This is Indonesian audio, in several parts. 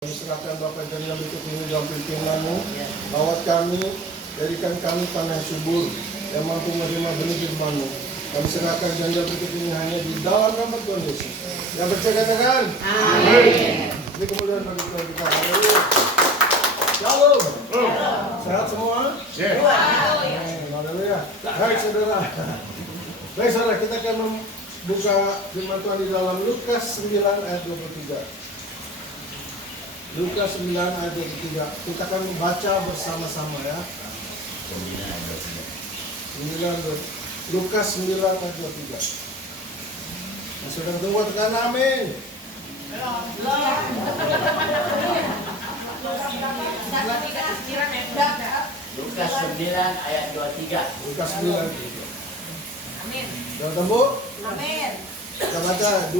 Serahkan Bapa dan yang berikut ini dalam pimpinanmu. Lawat kami, jadikan kami tanah yang subur yang mampu menerima benih firman-Mu. Kami serahkan janji berikut ini hanya di dalam nama Tuhan Yesus. Yang percaya katakan amin. Ini kemudian bagi Tuhan kita. Haleluya. Shalom. Sehat semua? Haleluya. Baik saudara. Baik saudara, kita akan membuka firman Tuhan di dalam Lukas 9 ayat 23. Lukas 9 ayat 23. Kita akan membaca bersama-sama ya. 9 Lukas 9 ayat 23. Nah, saudara tunggu tekan amin. Lukas 9 ayat 23. Lukas 9. Amin. Sudah temu? Amin. Kita baca 2,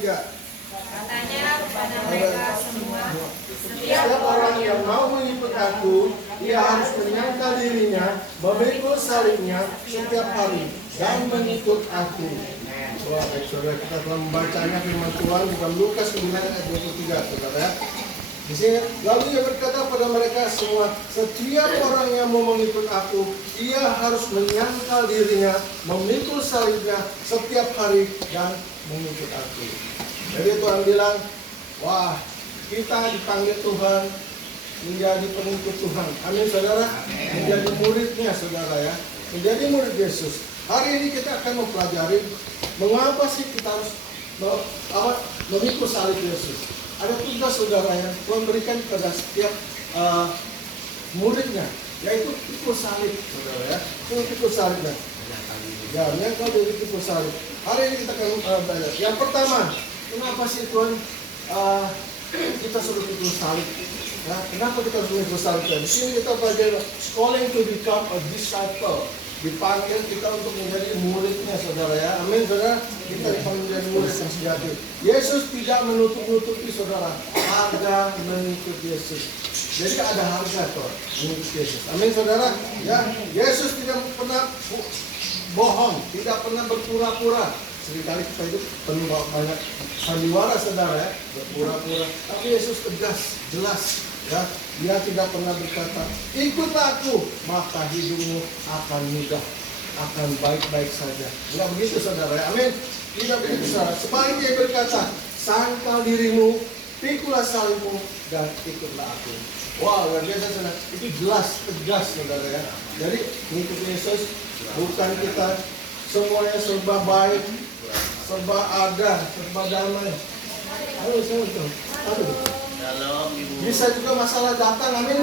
3. Katanya kepada mereka semua, Setiap orang yang mau mengikut aku, ia harus menyangkal dirinya, memikul salibnya setiap hari, dan mengikut aku. Wah, baik saudara, kita telah membacanya firman Tuhan di dalam Lukas 9 ayat 23, saudara. Di sini, lalu ia berkata pada mereka semua, setiap orang yang mau mengikut aku, ia harus menyangkal dirinya, memikul salibnya setiap hari, dan mengikut aku. Jadi Tuhan bilang, wah, kita dipanggil Tuhan menjadi pengikut Tuhan. Amin saudara. Menjadi muridnya saudara ya. Menjadi murid Yesus. Hari ini kita akan mempelajari mengapa sih kita harus memikul salib Yesus. Ada tugas saudara yang Tuhan berikan kepada setiap muridnya, yaitu pikul salib saudara ya. Pikul salibnya. Ya, yang kau dari pikul salib. Hari ini kita akan belajar. Yang pertama, kenapa sih Tuhan kita suruh pikul salib? Ya, kenapa kita harus pikul salib? Di sini kita belajar calling to become a disciple. Dipanggil kita untuk menjadi muridnya saudara ya. Amin saudara. Kita dipanggil menjadi murid yang sejati. Yesus tidak menutup-nutupi saudara harga mengikut Yesus. Jadi ada harga tuh mengikut Yesus. Amin saudara. Ya, Yesus tidak pernah bohong, tidak pernah berpura-pura. Seringkali kita itu penuh banyak sandiwara saudara ya, berpura-pura. Tapi Yesus tegas, jelas ya. Dia tidak pernah berkata, ikutlah aku, maka hidupmu akan mudah, akan baik-baik saja. Tidak begitu saudara ya, amin. Tidak begitu saudara. Sebaliknya dia berkata, sangkal dirimu, pikulah salibmu, dan ikutlah aku. Wow, luar biasa saudara. Itu jelas, tegas saudara ya. Jadi mengikut Yesus bukan kita semuanya serba baik, serba ada, serba damai. Aduh, aduh. Bisa juga masalah datang, amin.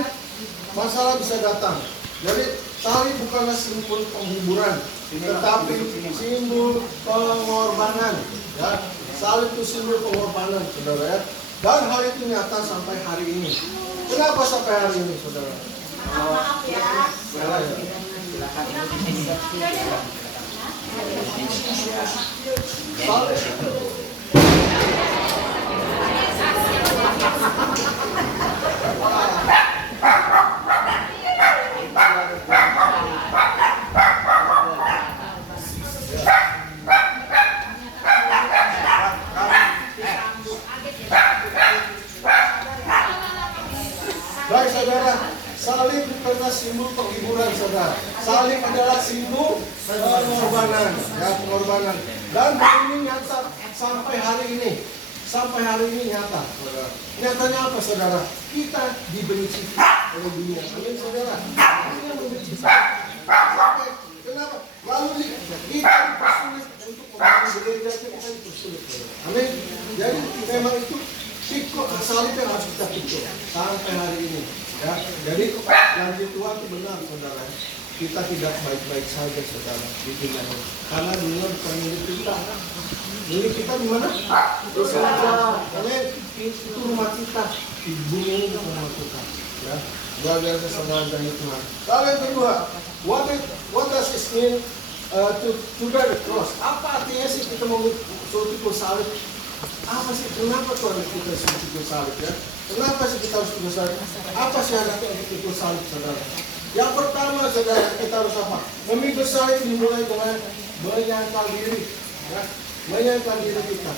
Masalah bisa datang. Jadi salib bukanlah simbol penghiburan, tetapi simbol pengorbanan. Ya, salib itu simbol pengorbanan, saudara ya. Dan hal itu nyata sampai hari ini. Kenapa sampai hari ini, saudara? Maaf ya. Baik saudara, salib bukanlah simbol penghiburan saudara. Salib adalah simbol pengorbanan, ya pengorbanan. Dan ini nyata sampai hari ini. Sampai hari ini nyata, saudara. Nyatanya apa saudara? Kita dibenci oleh dunia. Amin saudara. Kita membenci. Sampai kenapa? Lalu kita dipersulit untuk membangun gereja, kita dipersulit. Amin. Jadi memang itu pikul, salib yang harus kita pikul sampai hari ini. Ya, jadi janji Tuhan itu benar saudara. Kita tidak baik-baik saja saudara di dunia ini. Karena dunia bukan milik kita. Milik kita di mana? Di surga. Karena itu rumah kita. Di bumi ini rumah kita. Ya, luar biasa saudara janji Tuhan. Lalu yang kedua, what does it mean to bear the cross? Apa artinya sih kita mau pikul salib? Apa sih? Kenapa Tuhan kita harus pikul salib ya? Kenapa sih kita harus pikul salib? Apa syaratnya untuk pikul salib saudara? Yang pertama saudara, kita harus apa? Memikul salib dimulai dengan menyangkal diri ya. Menyangkal diri kita.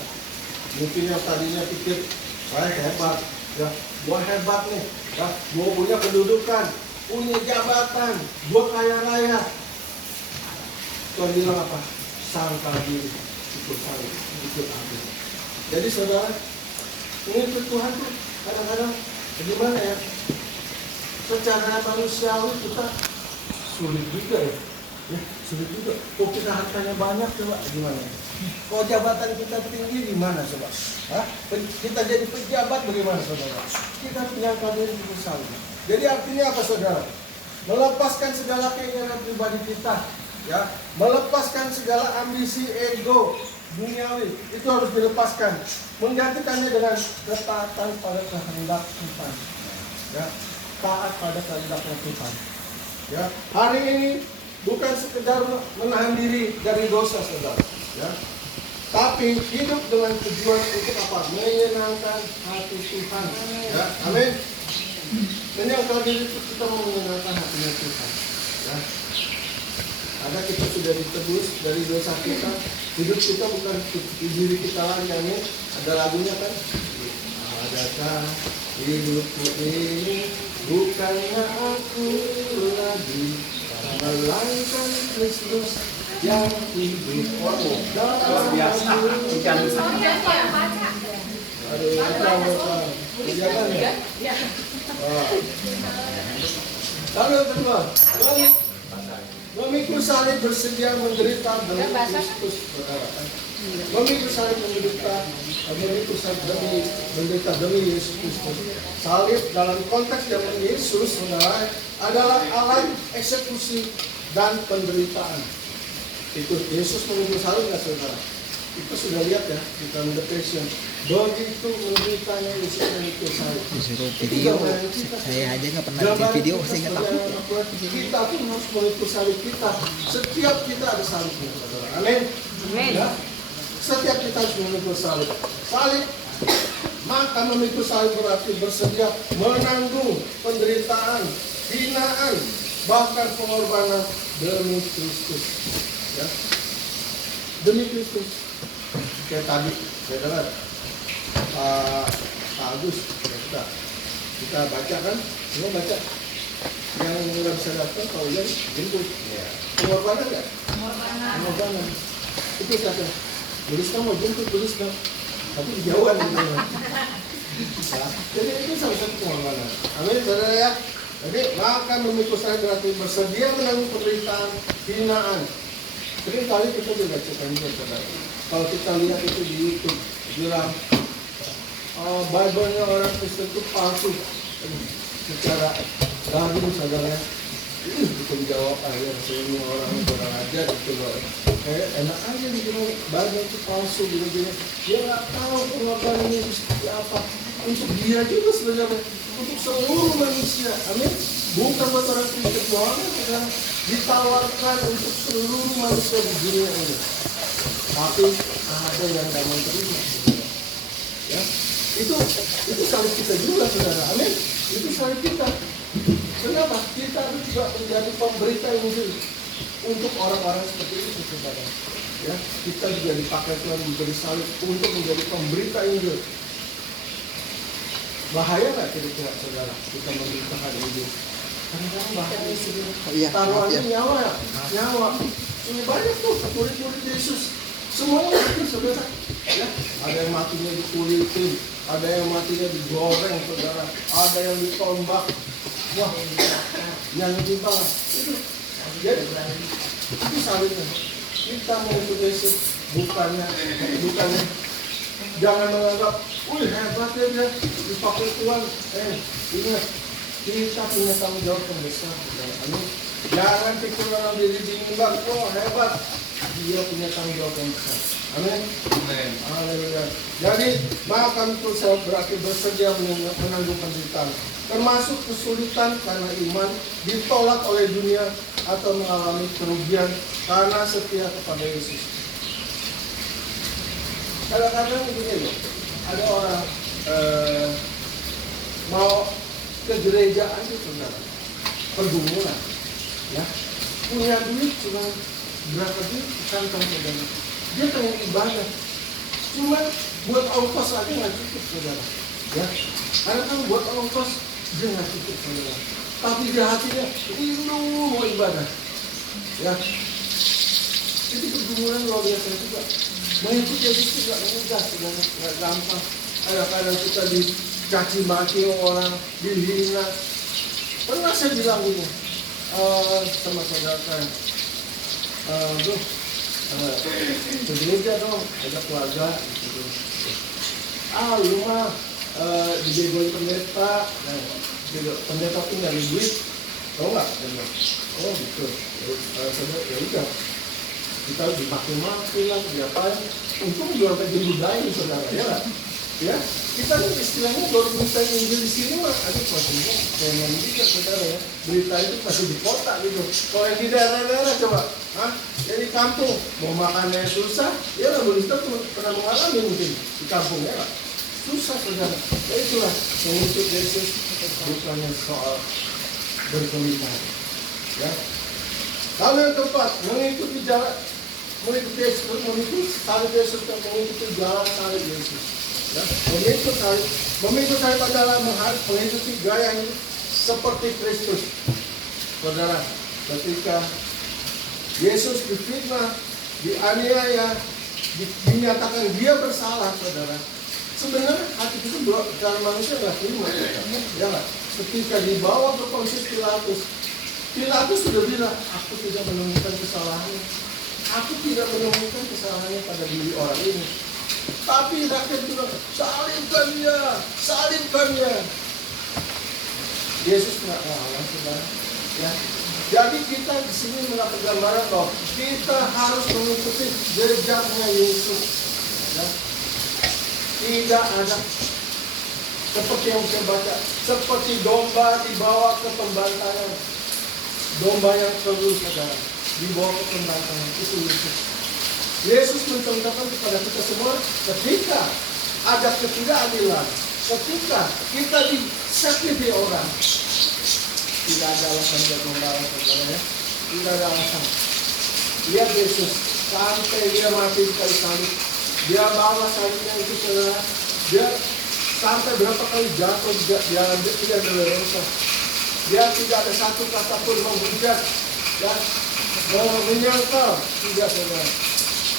Mungkin yang tadinya pikir saya hebat, Ya, gua hebat nih. Ya, gua punya kedudukan, punya jabatan, gua kaya raya. Tuhan bilang apa? Sangkal diri, ikut saya, ikut aku. Jadi saudara, mengikut Tuhan tuh kadang-kadang bagaimana ya? Secara manusiawi kita sulit juga ya. Ya, sulit juga. Kok kita hartanya banyak coba gimana? Kok jabatan kita tinggi gimana coba? Hah? Kita jadi pejabat bagaimana saudara? Kita punya kader di besar. Jadi artinya apa saudara? Melepaskan segala keinginan pribadi kita, ya, melepaskan segala ambisi ego duniawi itu harus dilepaskan, menggantikannya dengan ketaatan pada kehendak Tuhan, ya, taat pada kehendak Tuhan, ya. Hari ini bukan sekedar menahan diri dari dosa saudara, ya, tapi hidup dengan tujuan untuk apa? Menyenangkan hati Tuhan, ya, amin. Dan yang terakhir itu kita mau menyenangkan hatinya Tuhan, ya. Karena kita sudah ditebus dari dosa kita, hidup kita bukan di diri kita lagi, amin. Ada lagunya kan? Adakah hidupku ini bukannya aku lagi, melainkan Kristus yang hidup. Luar biasa. Ikan Jangan ya. Lalu teman, memikul salib bersedia menderita demi Kristus, saudara. Memikul salib menderita demi Yesus Kristus. Salib dalam konteks zaman Yesus, saudara, adalah alat eksekusi dan penderitaan. Itu Yesus memikul salib nggak saudara? Kita sudah lihat ya di dalam The Passion. Begitu menderitanya Yesus memikul salib. Disuruh video, saya aja nggak pernah bikin video, saya nggak tahu. Kita pun harus memikul salib kita. Setiap kita ada salibnya, saudara. Amin. Amin. Ya? Setiap kita harus memikul salib. Salib, maka memikul salib berarti bersedia menanggung penderitaan, hinaan, bahkan pengorbanan demi Kristus. Ya? Demi Kristus. Kayak tadi, saudara, Pak Agus, kita baca kan, semua baca. Yang nggak bisa datang, kalau yang jemput, pengorbanan nggak? Pengorbanan. Itu kata, tuliskan mau jemput, tuliskan, tapi dijauhan gitu. Ya, jadi itu salah satu pengorbanan. Amin, saudara ya. Jadi maka memikul salib berarti bersedia menanggung penderitaan, hinaan. Sering kali kita juga baca saudara. Kalau kita lihat itu di YouTube, bilang Bible-nya orang Kristen itu palsu secara daging saudara. Itu dijawab aja, semua orang kurang ajar itu enak aja dibilang Bible itu palsu gitu. Dia nggak tahu pengorbanan itu seperti apa. Untuk dia juga sebenarnya, untuk seluruh manusia, amin. Bukan buat orang Kristen doang, saudara. Ditawarkan untuk seluruh manusia di dunia ini. Tapi ada yang tidak mau terima, ya. Itu salib kita juga, saudara. Amin. Itu salib kita. Kenapa? Kita harus juga menjadi pemberita Injil untuk orang-orang seperti itu, saudara. Ya, kita juga dipakai Tuhan diberi salib untuk menjadi pemberita Injil. Bahaya nggak kira-kira, saudara? Kita memberitakan Injil. Kadang-kadang bahaya, saudara. Taruhannya nyawa ya, nyawa. Ini banyak tuh murid-murid Yesus. Semuanya mati, saudara. Ya, ada yang matinya dikulitin, ada yang matinya digoreng, saudara. Ada yang ditombak. Wah, yang lebih banget. Itu. Jadi, itu salibnya. Kita mau ikut Yesus, bukannya jangan menganggap, wih hebat ya dia dipakai Tuhan. Ingat, kita punya tanggung jawab yang besar. Amin. Jangan pikir orang diri bimbang, oh hebat. Dia punya tanggung jawab yang besar. Amin. Haleluya. Jadi maka itu saya berarti bersedia menanggung penderitaan, termasuk kesulitan karena iman, ditolak oleh dunia atau mengalami kerugian karena setia kepada Yesus. Kadang-kadang begini loh, ada orang mau ke gereja aja, saudara, pergumulan, ya, punya duit cuma berapa duit kantong saudara, dia pengen ibadah, cuma buat ongkos aja nggak cukup, saudara. Ya, karena kan buat ongkos dia nggak cukup saudara. Tapi di hatinya rindu mau ibadah. Ya, itu pergumulan luar biasa juga. Mengikuti Yesus juga mudah, nggak gampang. Kadang-kadang kita dicaci maki orang, dihina. Pernah saya bilang gini sama saudara saya, ke gereja dong, ajak keluarga. Gitu. Lu mah dibegoin pendeta, pendeta punya duit, tau nggak? Oh gitu. Ya udah, kita dimaki-maki lah, diapain? Untung juga sampai dibudain saudara, ya nggak? Ya, kita nih istilahnya baru berita Injil di sini mah, aduh maksudnya pengen juga saudara ya. Berita itu masih di kota gitu. Kalau yang di daerah-daerah coba, yang di kampung mau makannya susah, ya lah berita tuh pernah mengalami mungkin di kampungnya lah. Susah saudara. Ya itulah mengikut Yesus bukannya soal berkelima. Ya. Lalu yang keempat, mengikuti jalan, mengikuti Yesus, mengikuti salib Yesus dan mengikuti jalan salib Yesus. Ya, memikul salib adalah mengikuti gaya hidup seperti Kristus. Saudara, ketika Yesus difitnah, dianiaya, dinyatakan dia bersalah, saudara. Sebenarnya hati itu dalam manusia nggak terima, ya nggak? Ketika dibawa ke Pontius Pilatus, Pilatus sudah bilang, aku tidak menemukan kesalahannya. Aku tidak menemukan kesalahannya pada diri orang ini. Tapi rakyat bilang, salibkan dia. Yesus nggak ngalah, saudara. Ya. Jadi kita di sini mendapat gambaran bahwa kita harus mengikuti jejaknya Yesus. Ya. Tidak ada seperti yang saya baca, seperti domba dibawa ke pembantaian. Domba yang terus, saudara, dibawa ke pembantaian. Itu Yesus. Yesus mencontohkan kepada kita semua ketika ada ketidakadilan, ketika kita disakiti orang, tidak ada alasan untuk membalas, saudara ya. Tidak ada alasan. Lihat Yesus sampai dia mati di kayu salib, dia bawa salibnya itu, saudara. Dia sampai berapa kali jatuh, dia tidak berdosa. Dia tidak ada satu kata pun menghujat, ya, menyangkal, tidak, saudara.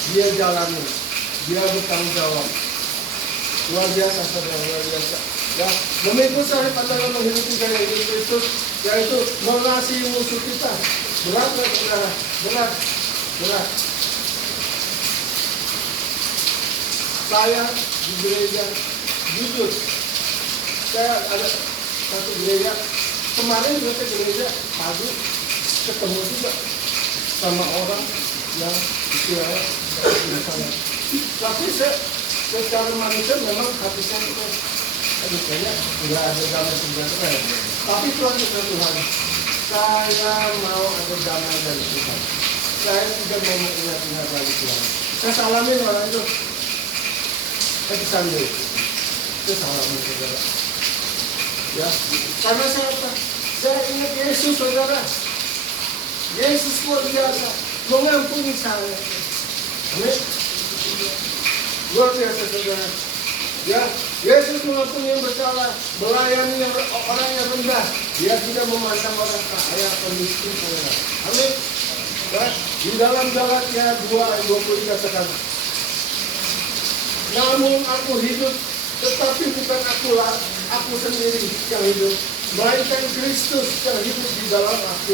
Dia jalani, dia bertanggung jawab. Luar biasa, saudara, luar biasa. Ya, memikul salib adalah menghidupi gaya hidup Kristus, yaitu mengasihi musuh kita. Berat, saudara, berat. Saya di gereja, jujur, saya ada satu gereja kemarin juga ke gereja pagi, ketemu juga sama orang yang istilahnya sana. Tapi saya secara manusia memang hati saya itu kayaknya nggak ada damai sejahtera. Tapi Tuhan kita Tuhan, saya mau ada damai dari Tuhan. Saya tidak mau mengingat-ingat lagi Tuhan. Saya salamin orang itu. Saya disambut. Saya salamin saudara. Ya, karena saya ingat Yesus, saudara. Yesus luar biasa, mengampuni saya. Amin. Luar biasa, saudara. Ya, Yesus mengampuni yang bersalah, melayani orang yang rendah. Dia tidak memandang orang kaya atau miskin, saudara. Amin. Ya, di dalam Galatia 2:20 dikatakan, namun aku hidup, tetapi bukan aku sendiri yang hidup, melainkan Kristus yang hidup di dalam aku.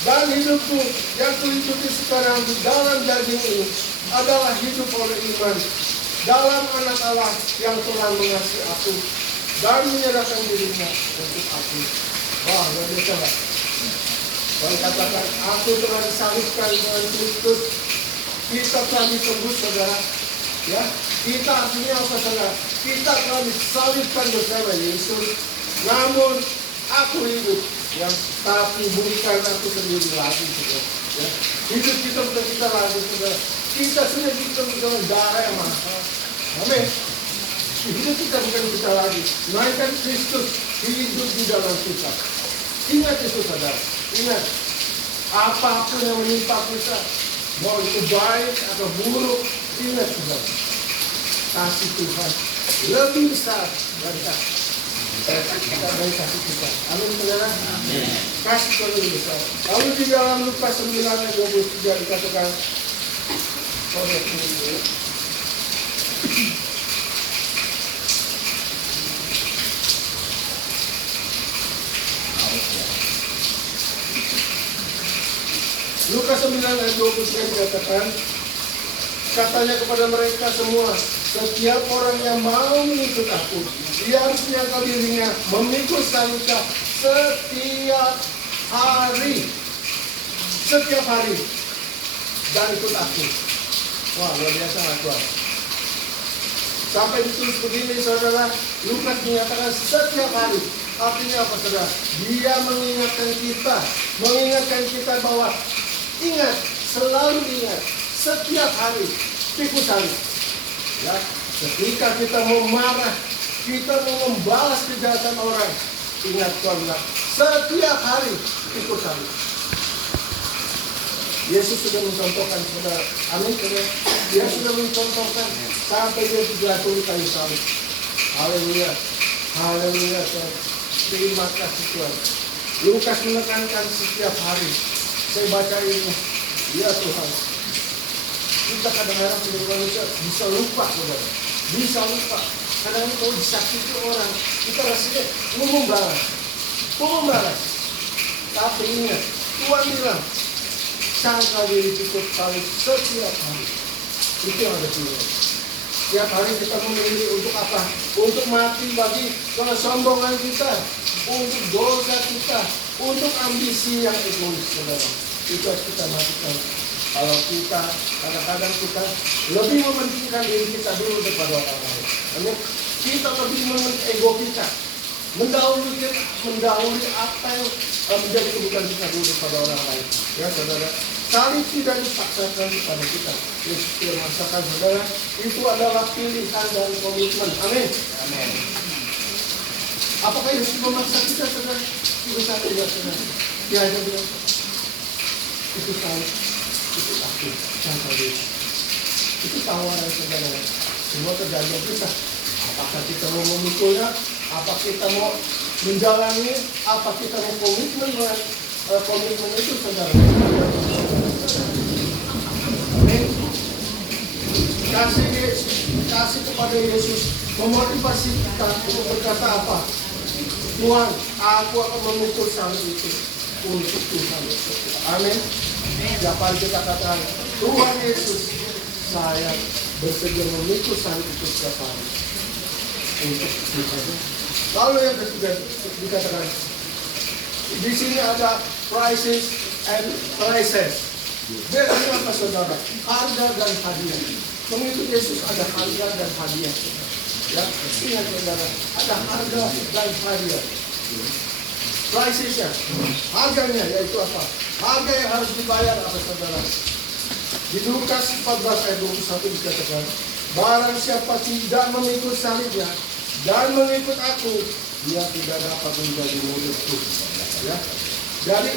Dan hidupku yang kuhidupi sekarang di dalam daging ini adalah hidup oleh iman dalam anak Allah yang telah mengasihi aku dan menyerahkan dirinya untuk aku. Wah, luar biasa nggak? Kalau katakan aku telah disalibkan dengan Kristus, kita telah ditembus, saudara. Ya, kita artinya apa, saudara? Kita telah disalibkan bersama Yesus. Namun aku hidup, ya, tapi bukan aku sendiri lagi, saudara. Ya, hidup kita bukan kita lagi, saudara. Kita sudah ditembus dengan darah yang mahal. Amin. Hidup kita bukan kita lagi, melainkan Kristus hidup di dalam kita. Ingat itu, saudara. Ingat, apapun yang menimpa kita, mau itu baik atau buruk, ingat, saudara. Kasih Tuhan lebih besar dari kasih kita. Amin, saudara. Kasih Tuhan lebih besar. Lalu di dalam Lukas 9 ayat 23 dikatakan, Lukas 9 ayat 23 dikatakan, katanya kepada mereka semua, setiap orang yang mau mengikut aku, dia harus menyangkal dirinya, memikul salibnya setiap hari. Setiap hari. Dan ikut aku. Wah, luar biasa nggak Tuhan? Sampai ditulis begini, saudara, Lukas menyatakan setiap hari. Artinya apa, saudara? Dia mengingatkan kita bahwa ingat, selalu ingat, setiap hari, pikul salib. Ya, ketika kita mau marah, kita mau membalas kejahatan orang, ingat Tuhan, setiap hari pikul salib. Yesus sudah mencontohkan, saudara. Amin, saudara. Dia sudah mencontohkan sampai dia jatuh di kayu salib. Haleluya, haleluya. Terima kasih Tuhan. Lukas menekankan setiap hari. Saya baca ini, ya Tuhan. Kita kadang-kadang sebagai manusia bisa lupa, saudara. Bisa lupa. Kadang-kadang kalau disakiti orang, kita rasanya mau membalas. Tapi ingat, Tuhan bilang, sangkal diri pikul salib setiap hari. Itu yang ada pilihan. Setiap hari kita memilih untuk apa? Untuk mati bagi kesombongan kita, untuk dosa kita, untuk ambisi yang egois, saudara. Itu harus kita matikan. Kalau kita kadang-kadang kita lebih mementingkan diri kita dulu daripada orang lain. Karena kita lebih mementingkan ego kita, mendahului apa yang menjadi kebutuhan kita dulu daripada orang lain. Ya, saudara. Salib tidak dipaksakan kepada kita. Yesus tidak memaksakan, saudara. Itu adalah pilihan dan komitmen. Amin. Amin. Apakah Yesus memaksa kita, saudara? Itu satu ya, saudara. Dia hanya bilang, itu salib, itu aku, sangkal diri. Itu tawaran, saudara. Semua tergantung kita. Apakah kita mau memikulnya? Apa kita mau menjalani? Apa kita mau komitmen dengan komitmen itu, saudara? Amin. Kasih kepada Yesus memotivasi kita untuk berkata apa? Tuhan, aku akan memikul salib itu untuk Tuhan. Amin. Siapa kita katakan, Tuhan Yesus, saya bersedia memikul salib itu setiap hari untuk Tuhan. Lalu yang ketiga dikatakan, di sini ada prices and prices. Bedanya apa, saudara? Harga dan hadiah. Mengikut Yesus ada harga dan hadiah. Ya, ingat, saudara, ada harga dan hadiah. Pricesnya, harganya yaitu apa? Harga yang harus dibayar apa, saudara? Di Lukas 14 ayat 21 dikatakan, barang siapa tidak mengikut salibnya dan mengikut aku, dia tidak dapat menjadi muridku. Ya, jadi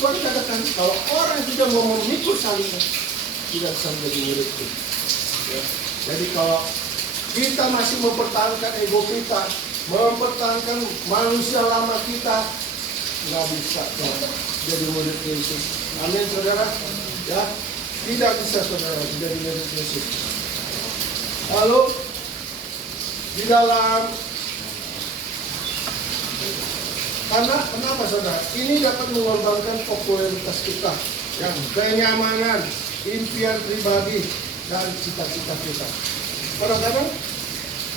Tuhan katakan kalau orang tidak mau memikul salibnya, tidak bisa menjadi muridku. Ya, jadi kalau kita masih mempertahankan ego kita, mempertahankan manusia lama kita, nggak bisa jadi murid Yesus. Amin, saudara. Ya, tidak bisa, saudara, menjadi murid Yesus. Lalu di dalam kenapa, saudara? Ini dapat mengorbankan popularitas kita, yang kenyamanan, impian pribadi, dan cita-cita kita. Kadang-kadang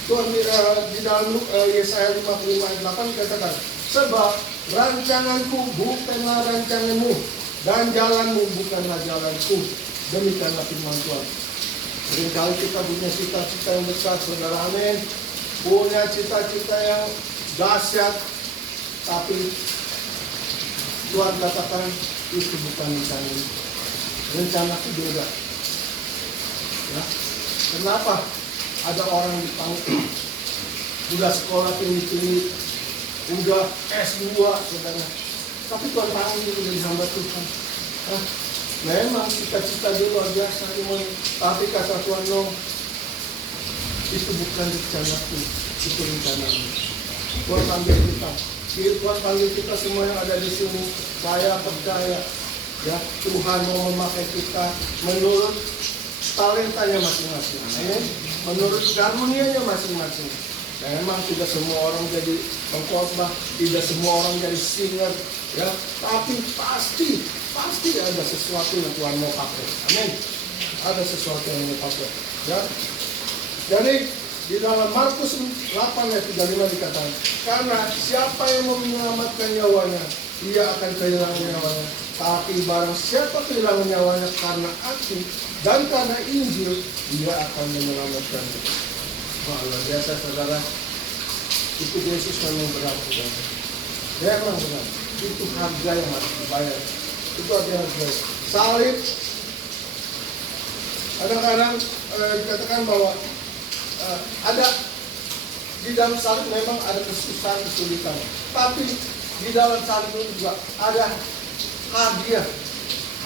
Tuhan di dalam Yesaya 55 ayat 8 dikatakan, sebab rancanganku bukanlah rancanganmu, dan jalanmu bukanlah jalanku. Demikianlah firman Tuhan. Seringkali kita punya cita-cita yang besar, saudara. Amin. Punya cita-cita yang dahsyat, tapi Tuhan katakan itu bukan rencana. Rencanaku beda. Ya. Kenapa? Ada orang dipanggil, udah sekolah tinggi-tinggi, udah S2, saudara. Tapi Tuhan panggil menjadi hamba Tuhan. Memang cita-cita dia luar biasa, tapi kata Tuhan, no, Itu bukan rencanaku, itu rencanamu. Tuhan panggil kita. Tuhan panggil kita semua yang ada di sini. Saya percaya, ya, Tuhan mau memakai kita menurut talentanya masing-masing. Amin. Menurut karunianya masing-masing. Dan memang tidak semua orang jadi pengkhotbah, tidak semua orang jadi singer, ya. Tapi pasti ada sesuatu yang Tuhan mau pakai. Amin. Ada sesuatu yang mau pakai. Ya. Jadi di dalam Markus 8 ayat 35 dikatakan, karena siapa yang mau menyelamatkan nyawanya, ia akan kehilangan nyawanya. Tapi barang siapa kehilangan nyawanya karena aku dan karena Injil, dia akan menyelamatkannya. Wah, luar biasa saudara. Itu Yesus memang berat, saudara. Dia memang berat. Itu harga yang harus dibayar. Itu harga yang harus dibayar. Salib, kadang-kadang dikatakan bahwa ada di dalam salib memang ada kesusahan, kesulitan. Tapi di dalam salib itu juga ada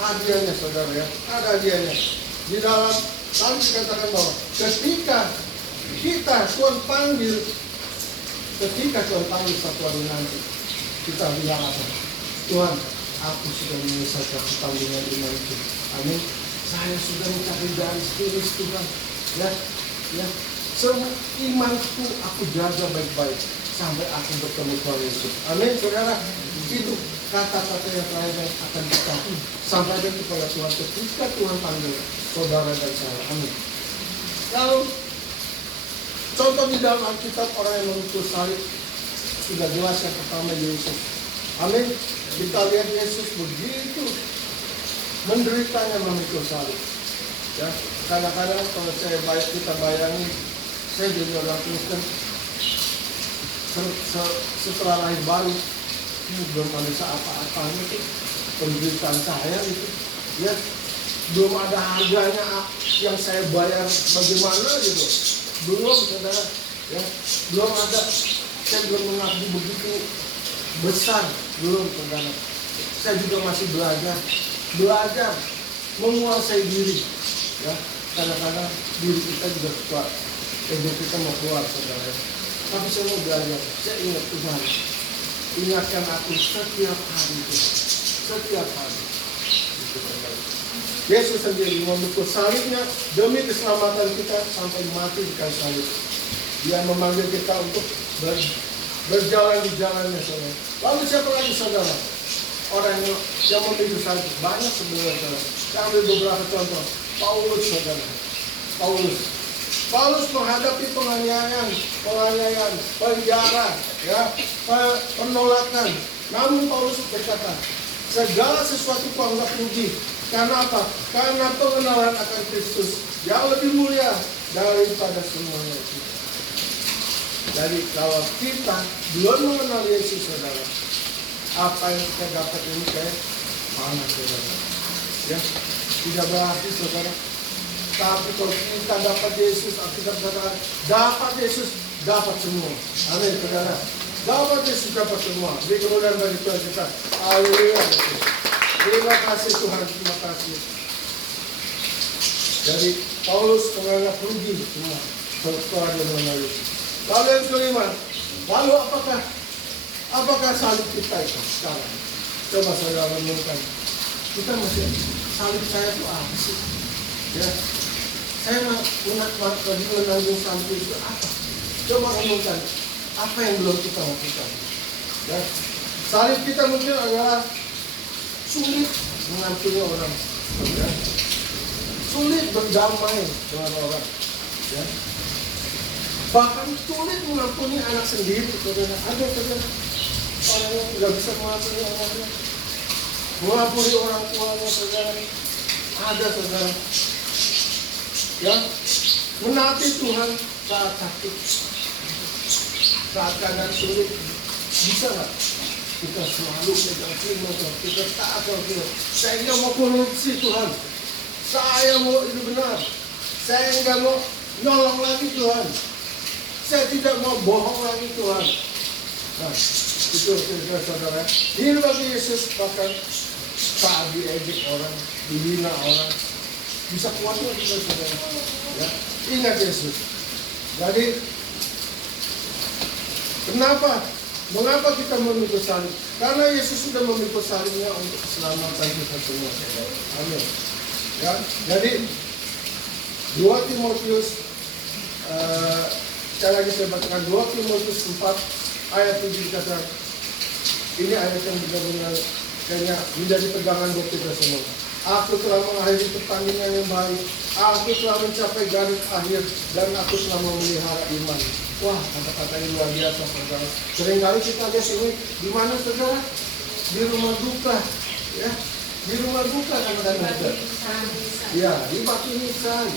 hadiahnya, saudara, ya. Ada hadiahnya. Di dalam salib dikatakan bahwa ketika Tuhan panggil satu hari nanti, kita bilang apa? Tuhan, aku sudah menyelesaikan panggilan iman itu. Amin. Saya sudah mencapai garis finish, Tuhan. Ya. Semua imanku aku jaga baik-baik sampai aku bertemu Tuhan Yesus. Amin, saudara. Itu kata-kata yang terakhir yang akan kita sampaikan kepada Tuhan ketika Tuhan panggil saudara dan saya. Amin. Lalu contoh di dalam Alkitab orang yang memikul salib sudah jelas yang pertama Yesus. Amin. Kita lihat Yesus begitu menderitanya memikul salib. Ya, kadang-kadang kalau kita bayangin, saya jadi orang Kristen setelah lahir baru, ini belum ada apa-apa itu penderitaan saya itu, ya, belum ada harganya yang saya bayar bagaimana gitu, belum, saudara, ya, belum ada, saya belum mengabdi begitu besar, belum, saudara. Saya juga masih belajar menguasai diri, ya. Kadang-kadang diri kita juga kuat, ego kita mau keluar, saudara. Tapi saya mau belajar, saya ingat Tuhan, ingatkan aku setiap hari itu, setiap hari. Yesus sendiri memikul salibnya demi keselamatan kita sampai mati di kayu salib. Dia memanggil kita untuk berjalan di jalannya, saudara. Lalu siapa lagi, saudara? Orang yang memikul salib banyak sebenarnya, saudara. Saya ambil beberapa contoh. Paulus, saudara. Paulus menghadapi penganiayaan, penjara, ya, penolakan. Namun Paulus berkata, segala sesuatu ku anggap rugi. Karena apa? Karena pengenalan akan Kristus yang lebih mulia daripada semuanya itu. Jadi kalau kita belum mengenal Yesus, saudara, apa yang kita dapat ini kayak mana, saudara? Ya, tidak berarti, saudara. Tapi kalau kita dapat Yesus, kita katakan dapat Yesus, dapat semua. Amin, saudara. Dapat Yesus, dapat semua. Beri kemuliaan bagi Tuhan kita. Haleluya. Terima kasih Tuhan, terima kasih. Jadi Paulus menganggap rugi semua setelah dia mengenal Yesus. Lalu yang kelima, lalu apakah salib kita itu sekarang? Coba saudara renungkan. Kita masih salib saya itu apa sih? Ya, saya lagi menanggung salib itu apa? Coba renungkan, apa yang belum kita lakukan? Ya, salib kita mungkin adalah sulit mengampuni orang, ya. Sulit berdamai dengan orang, ya. Bahkan sulit mengampuni anak sendiri, saudara. Ada, saudara, orang yang tidak bisa mengampuni anaknya, mengampuni orang tuanya, saudara. Ada, saudara, ya, menaati Tuhan saat sakit, saat keadaan sulit, bisa nggak? Kita selalu megang firman Tuhan, kita taat sama Tuhan. Saya nggak mau korupsi, Tuhan. Saya mau hidup benar. Saya nggak mau nolong lagi, Tuhan. Saya tidak mau bohong lagi, Tuhan. Nah, itu saudara. Hidup bagi Yesus bahkan saat diejek orang, dihina orang, bisa kuatnya kita, saudara. Ya, ingat Yesus. Jadi, kenapa? Mengapa kita memikul salib? Karena Yesus sudah memikul salibnya untuk keselamatan kita semua. Amin. Ya, jadi 2 Timotius sekali lagi saya bacakan 2 Timotius 4 ayat 7 dikatakan, ini ayat yang benar-benar kayaknya menjadi pegangan buat kita semua. Aku telah mengakhiri pertandingan yang baik, aku telah mencapai garis akhir, dan aku telah memelihara iman. Wah, kata-kata ini luar biasa, saudara. Seringkali kita lihat ini di mana, saudara? Di rumah duka, ya. Di rumah duka kadang-kadang. Ya, di batu nisan,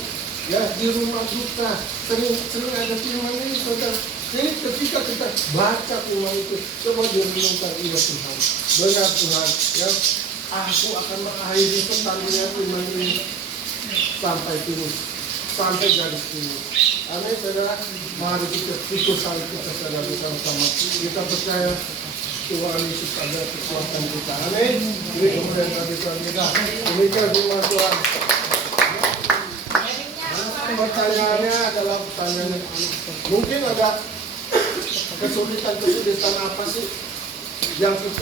ya, di rumah duka. Sering ada firman ini, saudara. Jadi ketika kita baca firman itu, coba direnungkan, iya Tuhan, benar Tuhan, ya. Aku akan mengakhiri pertandingan iman ini sampai finish, sampai garis finish. Amin, saudara. Mari kita ikut salib kita saudara bersama-sama. Kita percaya Tuhan Yesus ada kekuatan kita. Amin. Ini kemudian bagi Tuhan kita. Demikian firman Tuhan. Pertanyaannya adalah pertanyaan mungkin ada kesulitan apa sih yang kita